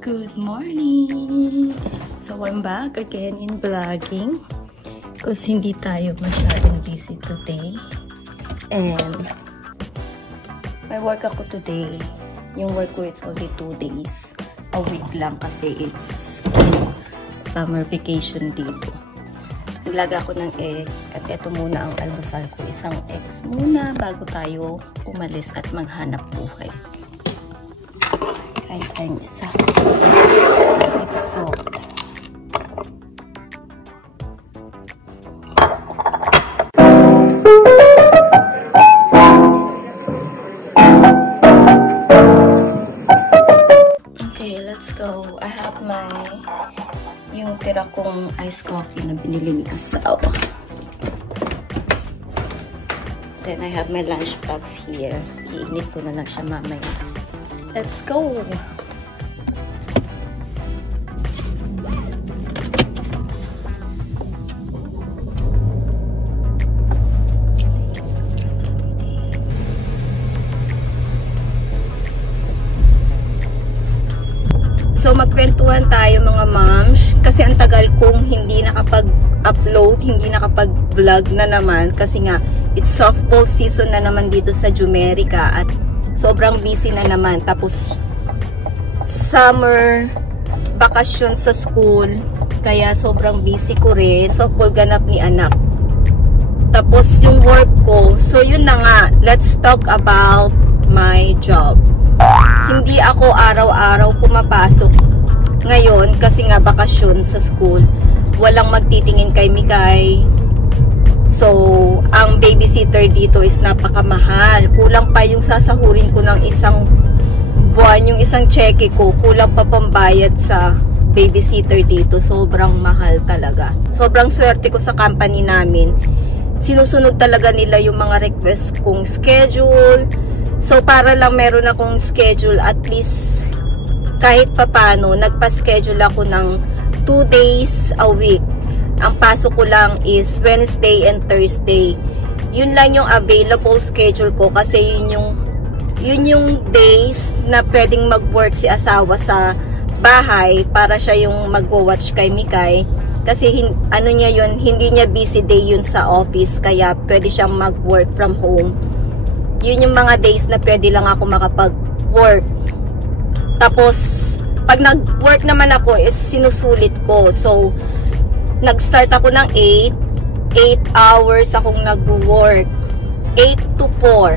Good morning! So I'm back again in vlogging because hindi tayo masyadong busy today. And may work ako today. Yung work ko it's only 2 days. A week lang kasi it's summer vacation dito. Naglaga ako ng egg at ito muna ang almusal ko. Isang eggs muna bago tayo umalis at maghanap buhay. Kain tayong isa. It's salt. Okay, let's go. I have yung tira kong iced coffee na binili ni asawa. Then I have my lunch box here. Iinit ko na lang siya mamaya. Let's go! So magkwentuhan tayo mga moms kasi ang tagal kong hindi nakapag-upload, hindi nakapag-vlog na naman kasi nga it's softball season na naman dito sa Jumerica at sobrang busy na naman. Tapos summer bakasyon sa school kaya sobrang busy ko rin. Softball ganap ni anak. Tapos yung work ko, so yun na nga, let's talk about my job. Hindi ako araw-araw pumapasok ngayon kasi nga bakasyon sa school. Walang magtitingin kay Mikay. So, ang babysitter dito is napakamahal. Kulang pa yung sasahurin ko ng isang buwan, yung isang cheque ko. Kulang pa pambayad sa babysitter dito. Sobrang mahal talaga. Sobrang swerte ko sa company namin. Sinusunod talaga nila yung mga request kong schedule. So, para lang meron akong schedule, at least kahit papano, nagpa-schedule ako ng 2 days a week. Ang pasok ko lang is Wednesday and Thursday. Yun lang yung available schedule ko kasi yun yung days na pwedeng mag-work si asawa sa bahay para siya yung mag-watch kay Mikay. Kasi ano niya yun, hindi niya busy day yun sa office kaya pwede siyang mag-work from home. Yun yung mga days na pwede lang ako makapag-work. Tapos, pag nag-work naman ako, is sinusulit ko. So, nag-start ako ng 8 hours akong nag-work. 8 to 4.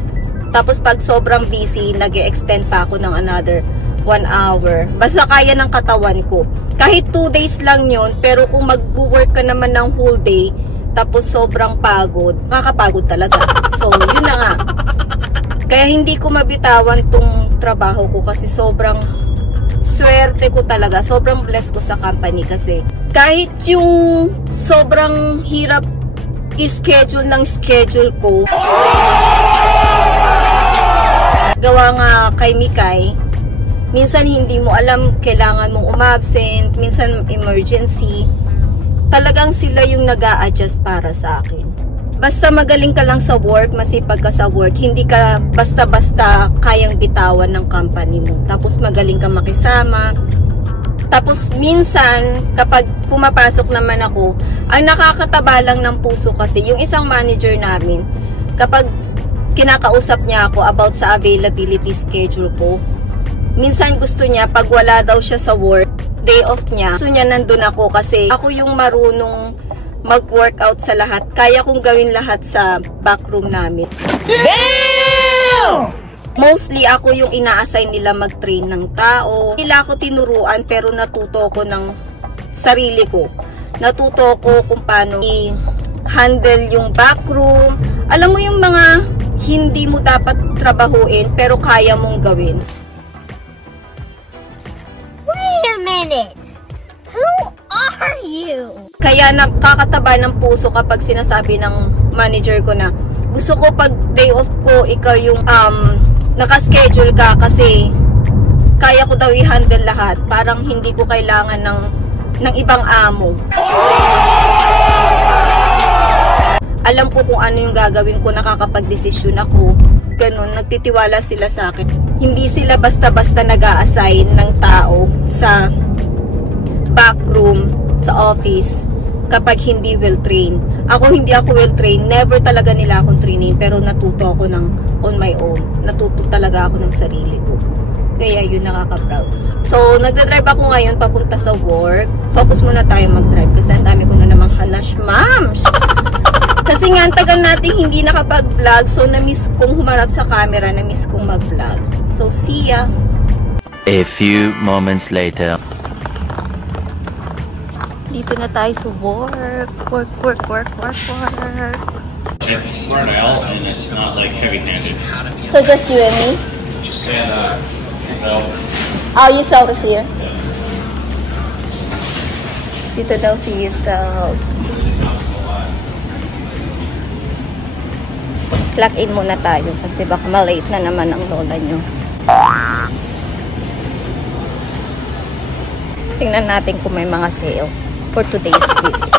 Tapos, pag sobrang busy, nag-extend pa ako ng another 1 hour. Basta kaya ng katawan ko. Kahit 2 days lang yun, pero kung mag-work ka naman ng whole day, tapos sobrang pagod, makakapagod talaga. So, yun na nga. Kaya hindi ko mabitawan tong trabaho ko kasi sobrang swerte ko talaga. Sobrang blessed ko sa company kasi kahit yung sobrang hirap i-schedule ng schedule ko, gawa nga kay Mikay, minsan hindi mo alam kailangan mong umabsent, minsan emergency. Talagang sila yung nag-a-adjust para sa akin. Basta magaling ka lang sa work, masipag ka sa work, hindi ka basta-basta kayang bitawan ng company mo. Tapos magaling ka makisama. Tapos minsan, kapag pumapasok naman ako, ang nakakataba lang ng puso kasi, yung isang manager namin, kapag kinakausap niya ako about sa availability schedule ko, minsan gusto niya, pag wala daw siya sa work, day off niya, gusto niya nandun ako kasi ako yung marunong mag-workout sa lahat. Kaya kong gawin lahat sa backroom namin. Damn! Mostly ako yung ina-assign nila mag-train ng tao. Nila ako tinuruan pero natuto ko ng sarili ko. Natuto ko kung paano i-handle yung backroom. Alam mo yung mga hindi mo dapat trabahuin pero kaya mong gawin. Wait a minute! Who are you? Kaya nakakataba ng puso kapag sinasabi ng manager ko na gusto ko pag day off ko, ikaw yung nakaschedule ka kasi kaya ko daw i-handle lahat. Parang hindi ko kailangan ng ibang amo. Alam ko kung ano yung gagawin ko, nakakapag-desisyon ako. Ganun, nagtitiwala sila sa akin. Hindi sila basta-basta nag-a-assign ng tao sa back room, sa office, kapag hindi well-trained. Hindi ako well-trained. Never talaga nila akong training. Pero natuto ako on my own. Natuto talaga ako ng sarili ko. Kaya yun, nakaka-proud. So, nagdadrive ako ngayon papunta sa work. Focus muna tayo mag-drive kasi ang dami ko na namang halash, ma'am! Kasi nga, ang tagal natin hindi nakapag-vlog. So, na-miss kong humarap sa camera. Na-miss kong mag-vlog. So, see ya! A few moments later. Dito na tayo sa work. Work. It's smart out and it's not like heavy-handed. So, just you and me? Just saying that. So, Oh, Yusel is here. Dito daw si Yusel. Clock in muna tayo kasi baka malate na naman ang lola nyo. Tingnan natin kung may mga sale for today's video.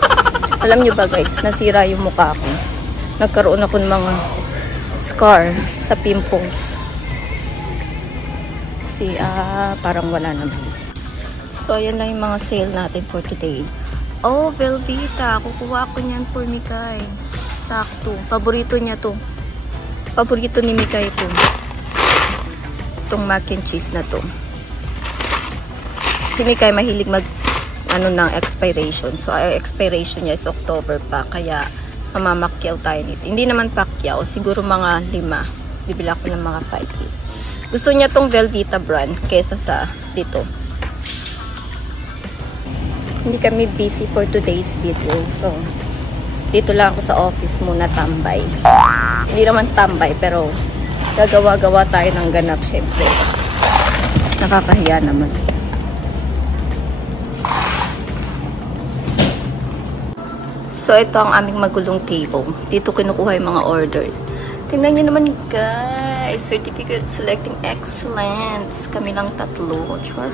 Alam nyo ba guys, nasira yung mukha ko. Nagkaroon ako ng mga scar sa pimples. Kasi parang wala naman. So ayan lang yung mga sale natin for today. Oh, Velveeta. Kukuha ko niyan for Mikay. Sakto. Paborito niya to. Paborito ni Mikay to. Itong mac and cheese na to. Si Mikay mahilig ng expiration. So, expiration niya is October pa. Kaya, mamamakyaw tayo nito. Hindi naman pakyaw. Siguro mga 5. Bibila ko ng mga 5 pieces. Gusto niya tong Velveeta brand kesa sa dito. Hindi kami busy for today's video. So, dito lang ako sa office muna tambay. Hindi naman tambay, pero gagawa-gawa tayo ng ganap, syempre. Nakakahiya naman. So, ito ang aming magulong table. Dito kinukuha yung mga orders. Tingnan nyo naman, guys. Certificate Selecting Excellence. Kami lang 3. Sure.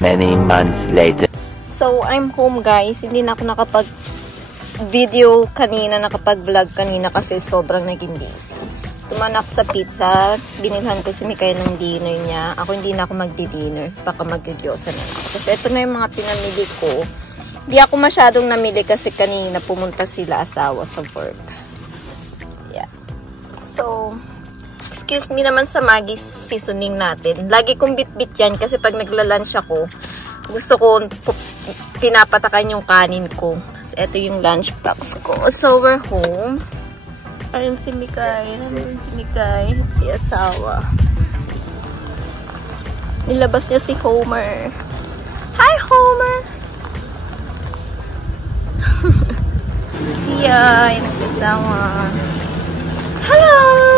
Many months later. So, I'm home, guys. Hindi na ako nakapag-video kanina, nakapag-vlog kanina kasi sobrang naging busy. Tuman ako sa pizza. Binilhan ko si Mikay ng dinner niya. Ako hindi na ako magdi-dinner. Baka mag-gyosa na ako. Kasi ito na yung mga pinamili ko. Di ako masyadong namili kasi kanina pumunta sila asawa sa work. Yeah. So, excuse me naman sa Maggi's seasoning natin. Lagi kong bit-bit yan kasi pag nagla-lunch ako, gusto ko pinapatakan yung kanin ko. So, ito yung lunch box ko. So, we're home. Ayun si Mikay. Nandun si Mikay. Si asawa. Nilabas niya si Homer. Hi, Homer! Siya, yun si asawa. Hello!